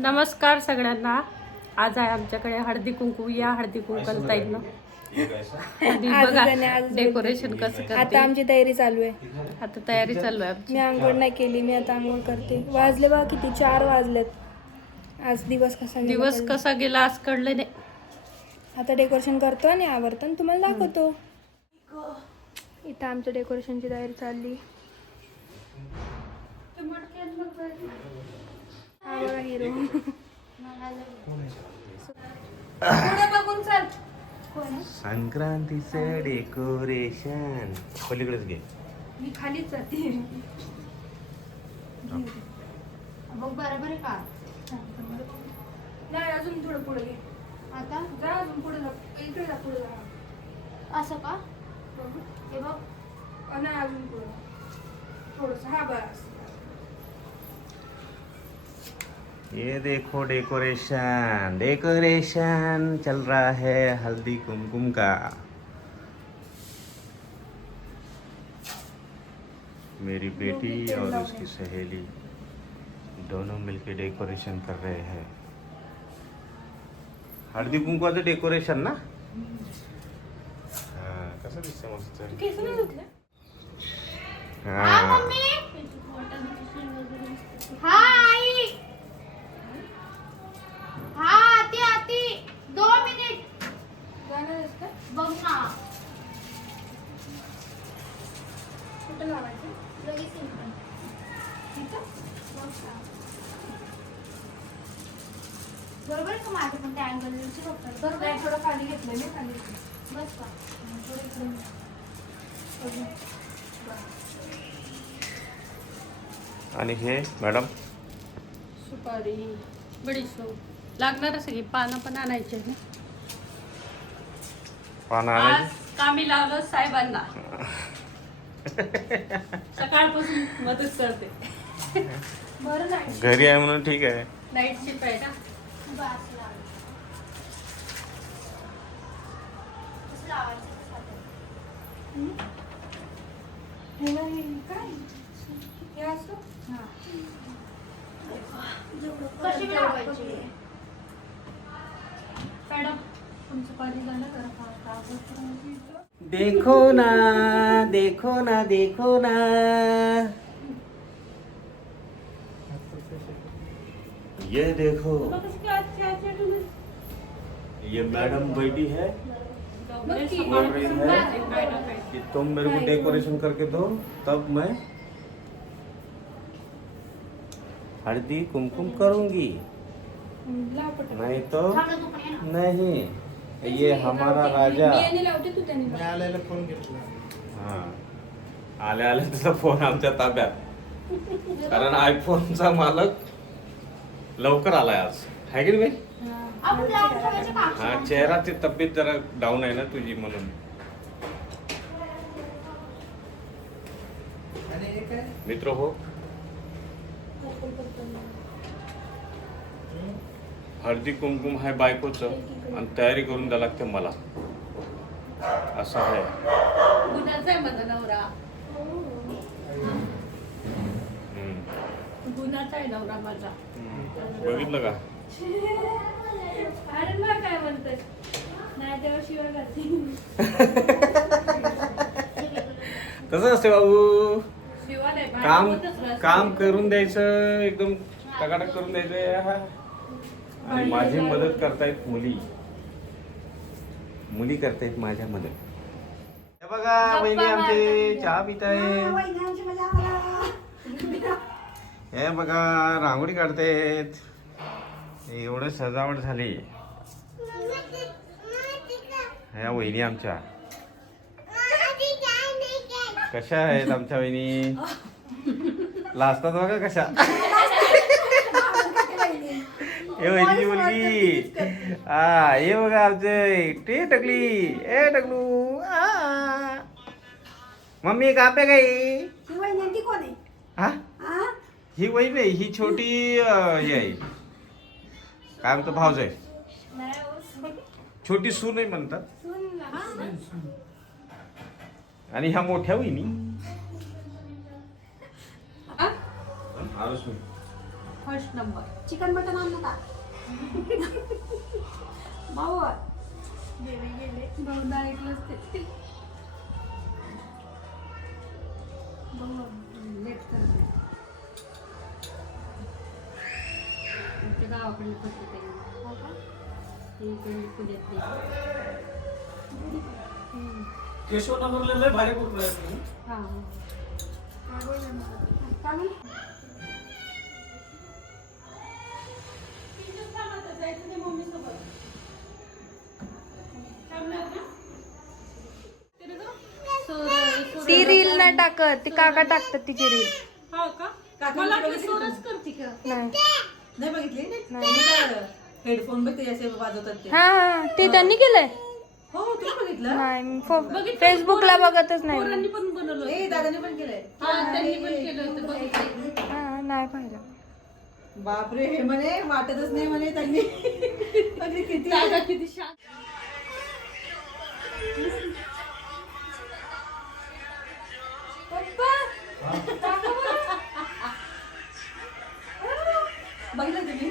नमस्कार सगळ्यांना. आज आहे आमच्याकडे हळदी कुंकू. या हळदी कुंकू ताईंना बघा डेकोरेशन कसं करते. आता आमची तयारी चालू आहे. आता तयारी चालू आहे आमची. मी आंघोळ नाही केली, मी आता आंघोळ करते. वाजले बघा किती, 4 वाजलेत. आज दिवस कसा गेला दिवस कळलं. कसा गेला आज कळलं नाही. आता डेकोरेशन करतो आणि आवडतं तुम्हाला दाखवतो. इथं आमच्या डेकोरेशनची तयारी चालली. हा बघा हिरो. बघून चल. संक्रांतीचं डेकोरेशन पलीकडेच घे. मी खालीच जाते. बघ बरोबर आहे का? नाही, अजून थोडं पुढे घे. आता जा अजून पुढे जा. इकडे जा, पुढे जा. असं का? हे बघ. नाही, अजून पुढे थोडस. हा बस. ये देखो डेकोरेशन डेकोरेशन चल रहा है हल्दी कुमकुम का. मेरी बेटी और उसकी सहेली दोनों मिलके डेकोरेशन कर रहे हैं. हळदी कुंकवाचं डेकोरेशन ना. हा, कसं दिसतं मस्त. केस नाही धुतले? हा हा, मम्मी. हा आई. हा आती आती. 2 मिनिट. जाणार आहेस का? बघ ना. कुठं लावायचं? लगेच येईल. इथं? बघ ना. बरोबर आहे का माझं पण त्या अँगलची फक्त बरोबर नाही, आहे. थोडं खाली घेतलं मी. खाली घेतलं. बस का? थोडं इकडे घे. अजून. आणि हे मॅडम सुपारी बडीशोप लागणार सगळी पानं पण आणायचे ना. पानं आज आणायची. कामी लावलं साहेबांना. सकाळपासून मदत करते. बरं नाही. घरी आहे म्हणून ठीक आहे. नाईट शिफ्ट आहे ना. बस लावायचं. कसं लावायचं कसं आता? हे नाही, काय? हे असं? कशी लावायची? मॅडम तुमचं पाणी झालं करा. देखो ना देखो ना देखो ना. ये देखो ये मैडम बैठी है बोल रही है कि तुम मेरे को डेकोरेशन करके दो तब मैं हल्दी कुमकुम करूंगी, लाव पटकन. नहीं तो थांब ना तू पण ये ना. नहीं. ये हमारा राजा. मी याने लावते, तू त्याने लाव. हा आल्या आल्या तुझा फोन आमच्या ताब्यात. कारण आयफोनचा मालक लवकर आलाय आज, है की नाही? आपण लावून ठेवायचं का? हा, चेहराची तब्येत जरा डाऊन आहे ना तुझी म्हणून. मित्र हो, हळदी कुमकुम आहे बायकोचं आणि तयारी करून द्या लागते मला. असं आहे. गुन्हाचा आहे माझा नवरा. हम्म. गुन्हाचा आहे नवरा माझा. बघितलं का? अरे ना, काय म्हणतोय? नाही तेव्हा शिवाय घालते. तसं असते बाबू. शिवा नाही, काम भांडवतच रस. काम करून द्यायचं, एकदम टकाटक करून द्यायचं. आणि माझी मदत करतायत मुली. मुली करतायत माझ्या मदत. हे बघा वहिनी आमचे चहा पित आहे. हे बघा रांगोळी काढतायत. एवढं सजावट झाली. ह्या वहिनी आमच्या कशा आहेत आमच्या वहिनी? लाजतात बघा कशा. हे वहिनीची मुलगी. हा हे बघा आमचे टे टकली. ए टकलू. मम्मी कहाँ पे गई? हा ही वही नाही, ही छोटी हे आहे. काय म्हणतो भाऊज आहे. छोटी सून आहे म्हणतात. आणि ह्या मोठ्या वहिनी. First number. चिकन मटन आणलं का? भाऊ गेले बहुधा ऐकलंच ते. लेट करते. आमच्या गावाकडली पद्धत आहे. इकडे पुण्यातली. केशवनगरला लय भारी करून राहिले. हां. काय म्हण? ती रील नाही टाकत, ती काका टाकतात तिची रील. हो का? मला वाटलं सोरच करते का? नाही नाही बघितली नाही. हेडफोन बघ ते असे वाजवतात ते. हा हा ते त्यांनी केलंय. हो तू बघितलं? नाही मी फेसबुकला बघतच नाही. पोरांनी पण बनवलं होतं. ए दादाने पण केलंय. हा, त्यांनी पण केलं होतं बघितलं. हा नाही पाहिलं. बापरे हे म्हणे वाटतच नाही म्हणे त्यांनी म्हणजे किती दादा किती शांत. बघितलं तुम्ही?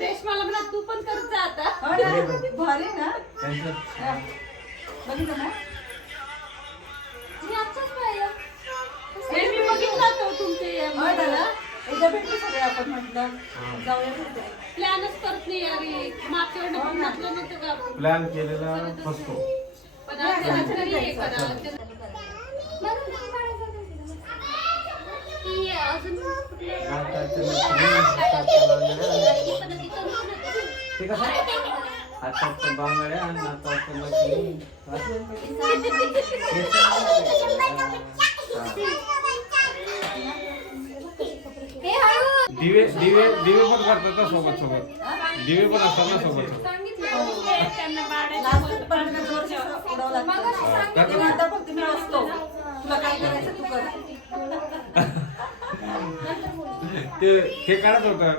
रेशमाला म्हणा तू पण करत जा आता. हो ना? भारी ना बघितलं ना? मी आजच पाहिलं. हे मी बघितलं होतं तुमचे हो दादा एकदा भेटलो सगळे आपण म्हटलं जाऊया कुठे. प्लॅनच करत नाही अरे. मागच्या वेळेला पण म्हटलं नव्हतं का आपण. प्लॅन केलेला फसतो. पण आता घरी हे करा. म्हणून नाही काढायचं ते. की अजून कुठलं? ते कसं आता बांगड्या आणि आता लक्ष्मी हे हळू. दिवे दिवे दिवे पण करतात ना सोबत सोबत. दिवे पण असतात ना सोबत सोबत. लास्ट पण जोर उडवं लागतं. ते म्हणतात फक्त मी असतो तुला काय करायचं तू कर. ते काढत होतं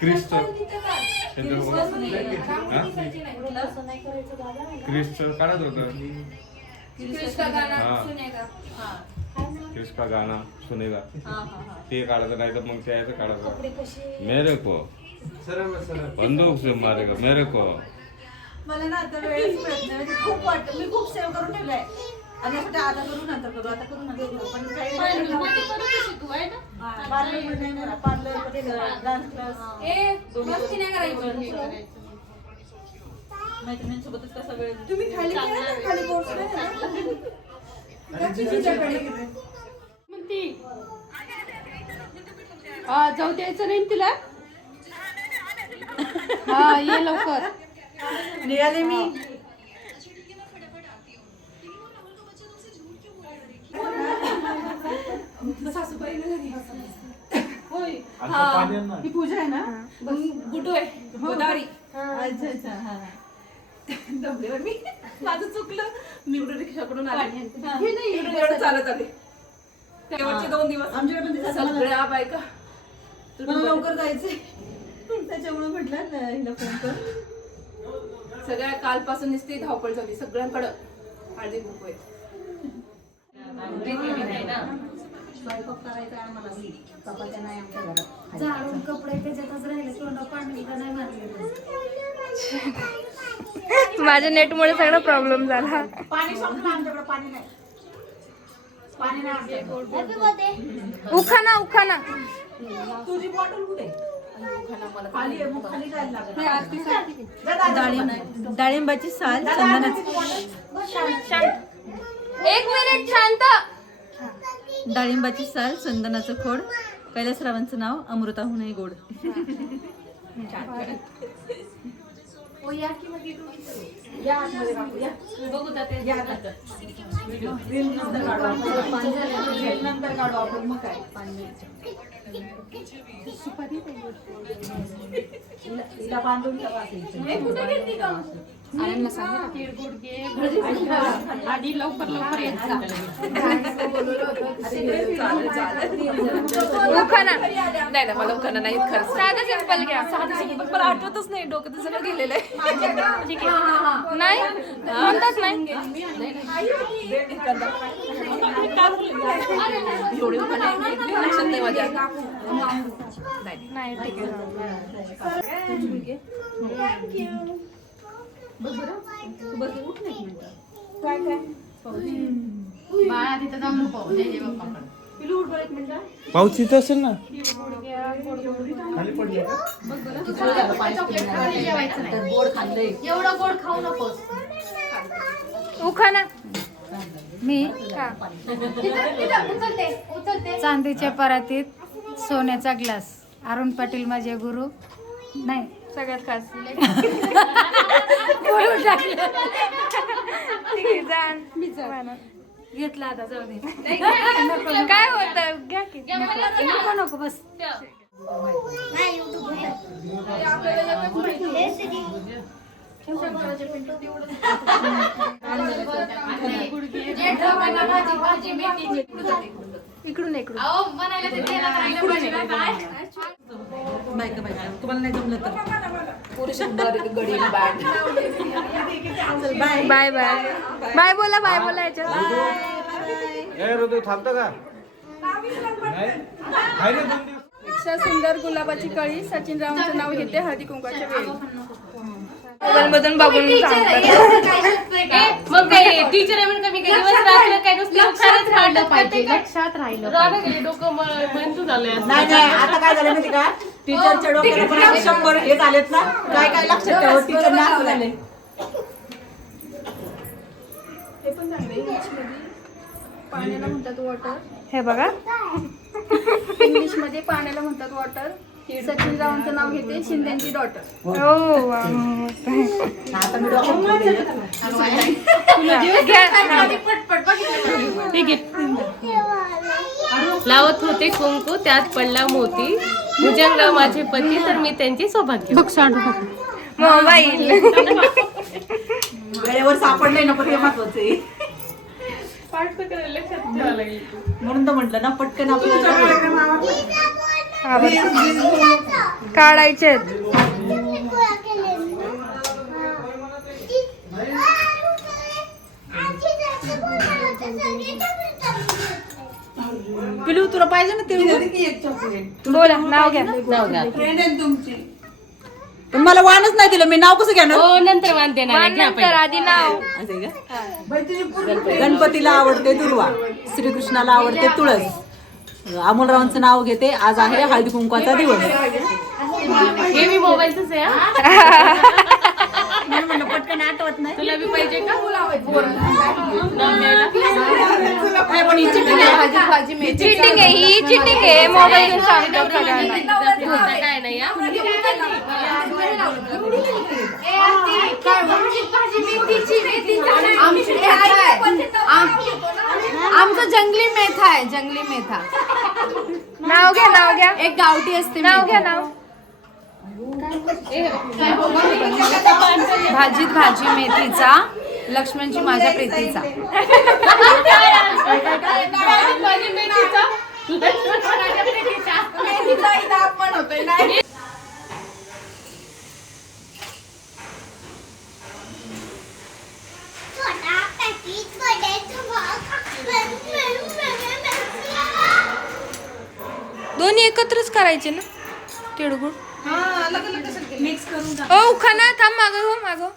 क्रिसचं क्रिसचं काढत होतं. हा क्रिस का गाना सुनेगा ते काढायचं नाही तर मग त्याचं काढायचं. मेरे को बंदूक से मारेगा मेरे को. मला ना आता वेळच मिळत नाही म्हणजे खूप वाटतं. मी खूप सेव्ह करून ठेवलंय आणि असं ते आता करू नंतर करू आता करू नंतर करू पण काही पण मध्ये करत होती तू आहे ना. पार्लर नाही ना पार्लर डान्स क्लास मैत्रिणींसोबतच कसा वेळ. तुम्ही खाली गेला ना, खाली कोर्स म्हणती हा जाऊ द्यायचं नाही तिला. हा ये लवकर. निघाले मी. होय. ही पूजा आहे ना? गुड्डू आहे. गोदावरी. अच्छा अच्छा हा दमले मी. माझं चुकलं. मी एवढं रिक्षाकडून आले. हे नाही एवढं चालत आले. शेवटचे 2 दिवस आमच्याकडे सगळ्या बायका मला लवकर जायचंय त्याच्यामुळे म्हटलं ना हिला फोन कर. सगळ्या कालपासून नुसती धावपळ झाली सगळ्यांकडं हळदी कुंकू आहे. स्वयंपाक करायचा आम्हाला चपात्या नाही आमच्या घरात. झाडून कपडे त्याच्यातच राहिले. तोंडा पाणी का नाही मारले. माझ्या नेटमुळे सगळा प्रॉब्लेम झाला. पाणी संपलं आमच्याकडे. पाणी नाही. पाणी नाही आमच्याकडे. Happy birthday. उखाना तुझी बॉटल कुठे? खाली आहे, मग खाली जायला लागेल. डाळिंबाची साल एक मिनिट शांत. डाळिंबाची साल चंदनाचं खोड कैलासरावांचं नाव अमृताहूनही गोड. ओ या की मग इकडून. बघू जाते. नंतर काढू आपण मग काय हिला बांधून ठेवा. तिळगुळ घे. आधी लवकर लवकर येत जा. उखाना नाही ना मला उखाणा नाही खरं. साधं सिंपल घ्या. मला आठवतच नाही डोक्यात सगळं गेलेलं आहे. नाही म्हणतात नाही. एवढे पण नाही, लक्षात नाही माझ्या. नाही ठीक आहे. काय काय बाळा तिथं जाऊन पाहू दे जे बाप्पाकडे. पाऊस तिथं असेल ना. गोड खाल्लंय. एवढं गोड खाऊ नकोस. उखाणा मी उचलते. चांदीच्या परातीत सोन्याचा ग्लास. अरुण पाटील माझे गुरु. नाही सगळ्यात खास बोलून टाकलं. घेतला आता जाऊ दे. काय होतं घ्या की. नको नको बस. इकडून इकडून अहो बनायला ते तेलात राहिलं पाहिजे ना काय. बायका तुम्हाला नाही जमलं तर पुरुष गडी bag. Bye bye bye bye बोला याच्यात. ए ऋतू थांबतं का? पेक्षा सुंदर गुलाबाची कळी सचिन रावांचं नाव घेते हळदी कुंकवाच्या वेळी. मोबाईलमधून बघून सांगतात. मग काय टीचर आहे म्हणून कमी दिवस रात्र काय नुसतं लक्षात राहिलं पाहिजे. लक्षात राहिलं राहणं गेले डोकं मंतू झालंय. नाही आता काय झालं माहिती का टीचरच्या डोक्याला पण 100 हे झालेत ना काय लक्षात ठेवा टीचर नाव झाले. हे पण चांगलं आहे. इंग्लिशमध्ये पाण्याला म्हणतात वॉटर. हे बघा इंग्लिशमध्ये पाण्याला म्हणतात वॉटर. सचिन रावांचं नाव घेते शिंदेची डॉटर. हो आता मी डोक्यात ठीक आहे. लावत होते कुंकू त्यात पडला मोती. भुजंगराव माझे पती तर मी त्यांची सौभाग्य. मोबाईल वेळेवर सापडलंय ना पण हे महत्वाचं आहे. पाठ तर करायला लक्षात ठेवावं लागेल. म्हणून तर म्हटलं ना पटकन आपल्याला काढायचे. पिलू तुला पाहिजे ना ते बोला नाव घ्या. पण मला वाणच नाही दिलं मी नाव कसं घेणार. हो नंतर मान देणार आहे. घ्या नंतर आधी नाव. असं आहे का? गणपतीला आवडते दुर्वा, श्रीकृष्णाला आवडते तुळस. अमोलरावांचं नाव घेते. आज आहे हळदी कुंकवाचा दिवस. हे मी मोबाईलच आहे हा. म्हणलं पटकन आठवत नाही. तुला बी पाहिजे का? नाव घ्यायला? पण हिची पण आहे. भाजी मेथी. चिटिंग आहे ही चिटिंग आहे. मोबाईल सांगतो सगळ्यांना. काय नाही हा. आमचं जंगली मेथा आहे. जंगली मेथा नाव घ्या एक गावठी असते. नाव घ्या नाव. भाजीत भाजी मेथीचा. लक्ष्मणची माझ्या प्रीतीचा. दोन्ही एकत्रच करायचे ना तिळगुळ. मिक्स करून ओ उखाणा थांब मागो.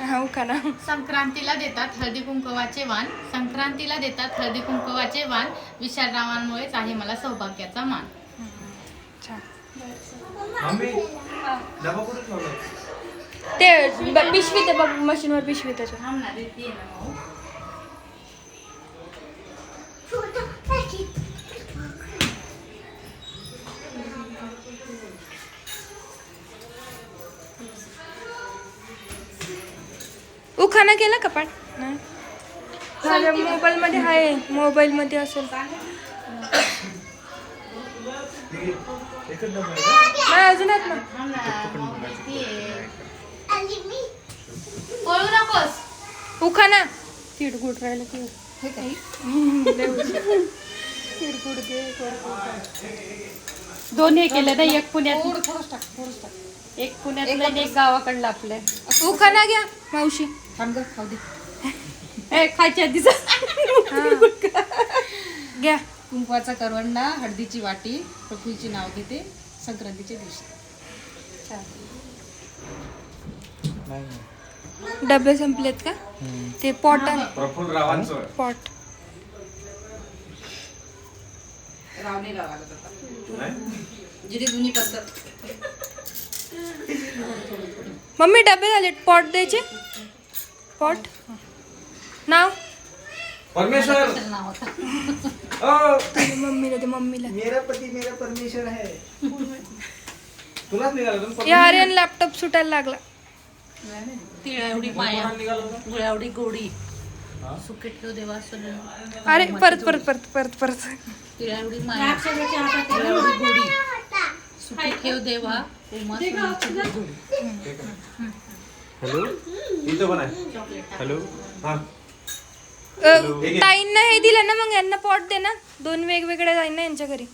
हा उखाणा. संक्रांतीला देतात हळदी कुंकवाचे वाण. संक्रांतीला देतात हळदी कुंकवाचे वाण. विशालरावांमुळेच आहे मला सौभाग्याचा मान. ते पिशवी ते बघ मशीनवर पिशवी त्याच्या. उखाणा केला कपाट नाही. मोबाईल मध्ये आहे. मोबाईल मध्ये असेल नाही अजून आहेत ना. बोलू नकोस. उखाणा तिळगुळ राहिलं की दोन्ही केले ना. एक पुण्यात एक पुण्यातलं आणि एक गावाकडलं आपल्या. उखाणा घ्या मावशी. खायच्या आधीच घ्या. कुंकवाचा करवंडा, हळदीची वाटी, प्रफुल्लची नाव घेते संक्रांतीच्या दिवशी. डबे संपलेत का? ते पॉट प्रफुल्ल रावांचं पॉट. रावणी लावायला जातात. नाही? जिथे जुनी पद्धत. मम्मी डबे झाले, पॉट द्यायचे. पॉट नाव परमेश्वर नाव होतं. मम्मीला दे, मम्मीला. मेरा पती मेरा परमेश्वर है. तुलाच निघाला ना या आर्यन लॅपटॉप सुटायला लागला. तिळा एवढी माया, गुळा एवढी गोडी, सुके ठेव देवा सोनं. अरे परत परत परत परत परत. तिळा एवढी माया, गुळा एवढी गोडी, सुके ठेव देवा उमा सोन्याची गोडी. हॅलो इथं पण आहे. हॅलो हा ताईंना हे दिलं ना, मग यांना पॉट दे ना. 2 वेगवेगळ्या ताईंना यांच्या घरी.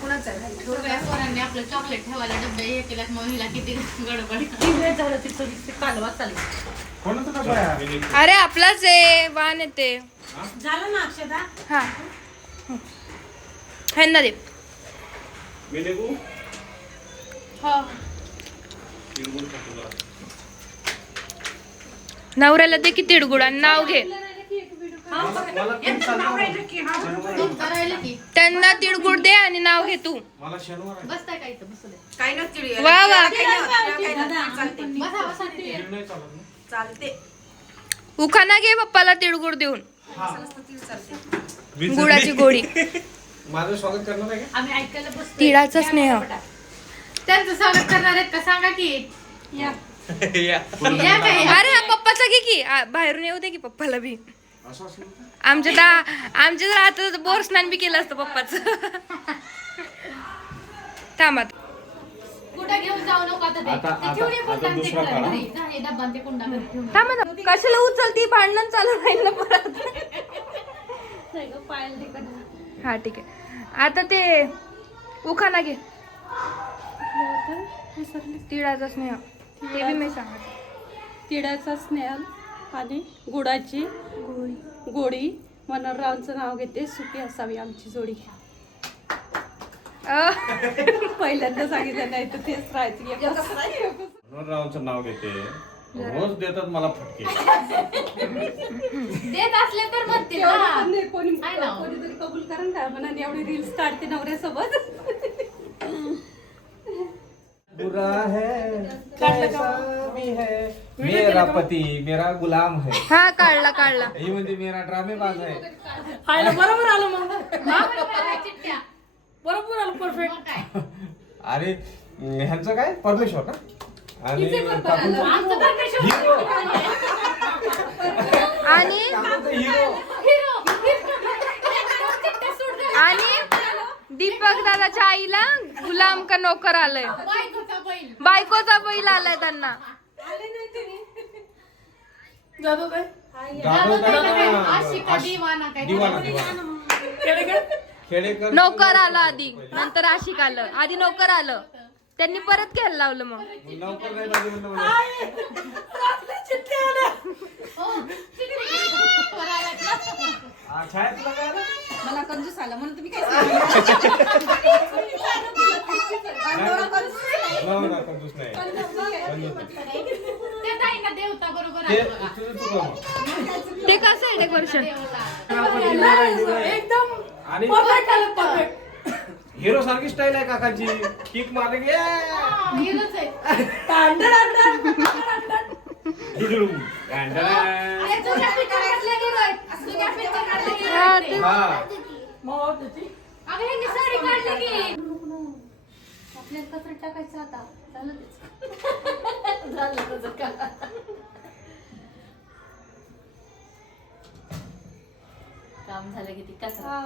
पोरांनी आपलं चॉकलेट ठेवायला डबे हे केल्यात, मग हिला किती गडबड. कालवा चालेल. कोणाचा डबा आहे? अरे आपलाच आहे, वाण येते. झालं ना अक्षदा? हा ह्यांना दे. मी निघू? नवऱ्याला दे की तिळगुळ आणि नाव घे. करायला की त्यांना तिळगुळ दे आणि नाव घे तू. मला शनिवार आहे. बसताय का इथं? बसू दे. काही नसते. वा वा. चालते. बसा बसा तिथे. नाही चालत ना? चालते. उखाणा घे पप्पाला तिळगुळ देऊन. मी गुळाची गोळी. माझं स्वागत करणार आहे का? आम्ही ऐकायला बसतो. तिळाचा स्नेह. त्यांचं स्वागत करणार आहेत का सांगा की. या. या काय? अरे हा पप्पाचा घे की. बाहेरून येऊ दे की पप्पाला बी. असं असलं का? आमच्या तर आता बोर स्नान बी केलं असतं पप्पाचं. थांबा. कुठं घेऊन जाऊ नको आता ते. आता- ते आता- ठेवून ये आता कुंडात ते दुसरा काढा. घरी. झाले डब्बा आणि ते कुंडा घरी ठेवून ये. थांबा ना. कशाला उचलती, भांडण चालू राहील ना परत. हा ठीक आहे. आता ते उखाणा घे. तिळाचा स्नेह ते बी मी सांगत. तिळाचा स्नेह आणि गुडाची गोडी, मनोहररावांचं नाव घेते, सुखी असावी आमची जोडी. पहिल्यांदा सांगितलं नाही तर तेच राहायचं. मनोहररावांचं नाव घेते, रोज देतात मला फटके. देत असले तर म्हणतील ना. कोणीतरी कबूल करून का म्हणा, एवढी रील्स काढते नवऱ्यासोबत. बुरा है कैसा भी है मेरा पति मेरा गुलाम है. हा काढला काढला. ही म्हणजे मेरा ड्रामेबाज है. बरोबर आलं मग. चिठ्ठ्या. बरोबर आलं परफेक्ट. मग काय? अरे ह्यांचं काय परमेश्वर ना. आणि काकूंचं आमचं परमेश्वर. हिरो. आणि हिरो. आणि दीपक दादाच्या आईला गुलाम का नोकर आलंय. बायकोचा बैल. बायकोचा बैल आलाय त्यांना. जाधव आशिका दिवाना काय खेडेकर नोकर आलं आधी, नंतर आशिक आलं. आधी नोकर आलं, त्यांनी परत घ्यायला लावलं. मग नोकर नाही पाहिजे म्हणलं मला. छाया तुला काय आलं? मला कंजूस आला म्हणून तुम्ही काय ना, कंजूस नाही. कंजूस नाही. त्या ताईंना देवता बरोबर ते आहे बघा. तुझं चुकलं मग. ते कसं आहे डेकोरेशन. एकदम आणि परफेक्ट आलं, परफेक्ट. हिरो सारखी स्टाईल आहे काकाची. किक मारले की हिरोच आहे. अरे जुन्या पिक्चरातले हिरो आहेत. जुन्या पिक्चरातले हिरो हा, आहेत ते. ते- हा अगं ह्यांनी साडी काढली की. आपल्याला कचरा टाकायचं आता. झालं तेच. झालं तुझं का. काम झालं की ती कचरा.